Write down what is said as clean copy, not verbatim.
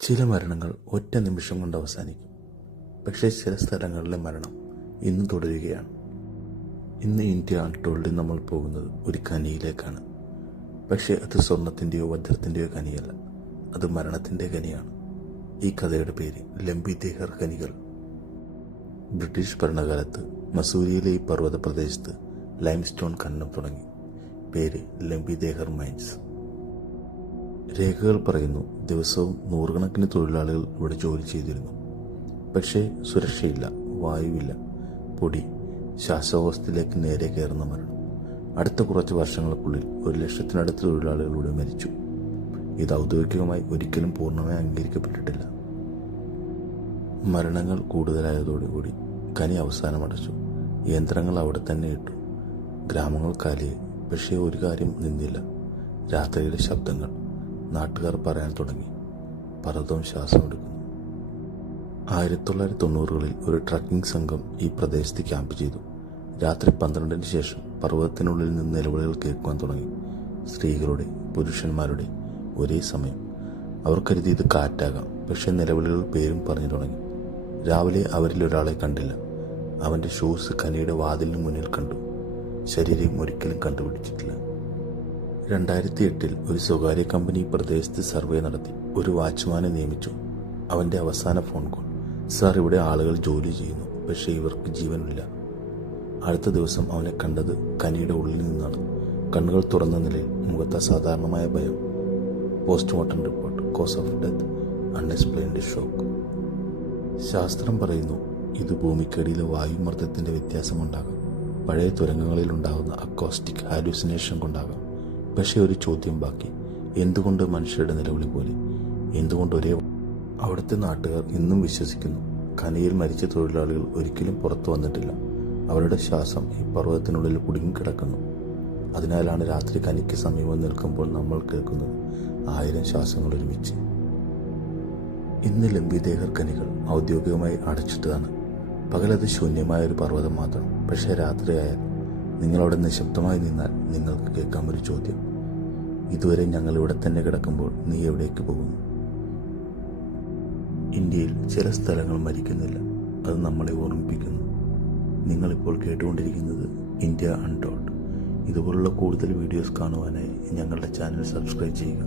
ചില മരണങ്ങൾ ഒറ്റ നിമിഷം കൊണ്ട് അവസാനിക്കും. പക്ഷേ ചില സ്ഥലങ്ങളിലെ മരണം ഇന്നും തുടരുകയാണ്. ഇന്ന് ഇന്ത്യ അൺടോൾഡിൽ നമ്മൾ പോകുന്നത് ഒരു ഖനിയിലേക്കാണ്. പക്ഷേ അത് സ്വർണത്തിൻ്റെയോ വജ്രത്തിൻ്റെയോ ഖനിയല്ല, അത് മരണത്തിൻ്റെ ഖനിയാണ്. ഈ കഥയുടെ പേര് ലംബി ദേഹർ ഖനികൾ. ബ്രിട്ടീഷ് ഭരണകാലത്ത് മസൂരിയിലെ ഈ പർവ്വത പ്രദേശത്ത് ലൈംസ്റ്റോൺ ഖനനം തുടങ്ങി. പേര് ലംബി ദേഹർ മൈൻസ്. രേഖകൾ പറയുന്നു, ദിവസവും നൂറുകണക്കിന് തൊഴിലാളികൾ ഇവിടെ ജോലി ചെയ്തിരുന്നു. പക്ഷേ സുരക്ഷയില്ല, വായുവില്ല, പൊടി, ശ്വാസകോശത്തിലേക്ക് നേരെ കയറുന്ന മരണം. അടുത്ത കുറച്ച് വർഷങ്ങൾക്കുള്ളിൽ 1,00,000-നടുത്ത് തൊഴിലാളികൾ ഇവിടെ മരിച്ചു. ഇത് ഔദ്യോഗികമായി ഒരിക്കലും പൂർണ്ണമായി അംഗീകരിക്കപ്പെട്ടിട്ടില്ല. മരണങ്ങൾ കൂടുതലായതോടുകൂടി ഖനി അവസാനമടച്ചു. യന്ത്രങ്ങൾ അവിടെ തന്നെ ഇട്ടു. ഗ്രാമങ്ങൾ കാലിയായി. പക്ഷേ ഒരു കാര്യം നിന്നില്ല, രാത്രിയിലെ ശബ്ദങ്ങൾ. നാട്ടുകാർ പറയാൻ തുടങ്ങി, പർവ്വതം ശ്വാസമെടുക്കുന്നു. 1990-കളിൽ ഒരു ട്രക്കിംഗ് സംഘം ഈ പ്രദേശത്ത് ക്യാമ്പ് ചെയ്തു. രാത്രി 12-ന് ശേഷം പർവ്വതത്തിനുള്ളിൽ നിന്ന് നിലവിളികൾ കേൾക്കുവാൻ തുടങ്ങി. സ്ത്രീകളുടെ, പുരുഷന്മാരുടെ ഒരേ സമയം. അവർ കരുതി ഇത് കാറ്റാകാം. പക്ഷെ നിലവിളികൾ പേരും പറഞ്ഞു തുടങ്ങി. രാവിലെ അവരിൽ ഒരാളെ കണ്ടില്ല. അവൻ്റെ ഷൂസ് ഖനിയുടെ വാതിലിന് മുന്നിൽ കണ്ടു. ശരീരം ഒരിക്കലും കണ്ടുപിടിച്ചിട്ടില്ല. 2008-ൽ ഒരു സ്വകാര്യ കമ്പനി പ്രദേശത്ത് സർവേ നടത്തി. ഒരു വാച്ച്മാനെ നിയമിച്ചു. അവൻ്റെ അവസാന ഫോൺ കോൾ, സാർ, ഇവിടെ ആളുകൾ ജോലി ചെയ്യുന്നു, പക്ഷേ ഇവർക്ക് ജീവനില്ല. അടുത്ത ദിവസം അവനെ കണ്ടത് ഖനിയുടെ ഉള്ളിൽ നിന്നാണ്. കണ്ണുകൾ തുറന്ന നിലയിൽ, മുഖത്ത് അസാധാരണമായ ഭയം. Postmortem report, cause of death unexplained shock. ശാസ്ത്രം പറയുന്നു, ഇത് ഭൂമിക്കടിയിലെ വായുമർദ്ദത്തിൻ്റെ വ്യത്യാസമുണ്ടാകാം. പഴയ തുരങ്കങ്ങളിൽ ഉണ്ടാകുന്ന അക്കോസ്റ്റിക് ഹാലൂസിനേഷൻ കൊണ്ടാകാം. പക്ഷേ ഒരു ചോദ്യം ബാക്കി, എന്തുകൊണ്ട് മനുഷ്യരുടെ നിലവിളി പോലെ? എന്തുകൊണ്ട് ഒരേ? അവിടുത്തെ നാട്ടുകാർ ഇന്നും വിശ്വസിക്കുന്നു, ഖനിയിൽ മരിച്ച തൊഴിലാളികൾ ഒരിക്കലും പുറത്തു വന്നിട്ടില്ല. അവരുടെ ശ്വാസം ഈ പർവ്വതത്തിനുള്ളിൽ കുടുങ്ങിക്കിടക്കുന്നു. അതിനാലാണ് രാത്രി ഖനിക്ക് സമീപം നിൽക്കുമ്പോൾ നമ്മൾ കേൾക്കുന്നത് 1000 ശ്വാസങ്ങൾ ഒരുമിച്ച്. ഇന്ന് ലംബി ദേഹർ ഖനികൾ ഔദ്യോഗികമായി അടച്ചിട്ടതാണ്. പകലത് ശൂന്യമായ ഒരു പർവ്വതം മാത്രം. പക്ഷേ രാത്രിയായാൽ നിങ്ങളവിടെ നിശബ്ദമായി നിന്നാൽ നിങ്ങൾക്ക് കേൾക്കാം ഒരു ചോദ്യം, ഇതുവരെ ഞങ്ങൾ ഇവിടെ തന്നെ കിടക്കുമ്പോൾ നീ എവിടേക്ക് പോകുന്നു? ഇന്ത്യയിൽ ചില സ്ഥലങ്ങൾ മരിക്കുന്നില്ല, അത് നമ്മളെ ഓർമ്മിപ്പിക്കുന്നു. നിങ്ങളിപ്പോൾ കേട്ടുകൊണ്ടിരിക്കുന്നത് ഇന്ത്യ അൺടോൾഡ്. ഇതുപോലുള്ള കൂടുതൽ വീഡിയോസ് കാണുവാനായി ഞങ്ങളുടെ ചാനൽ സബ്സ്ക്രൈബ് ചെയ്യുക.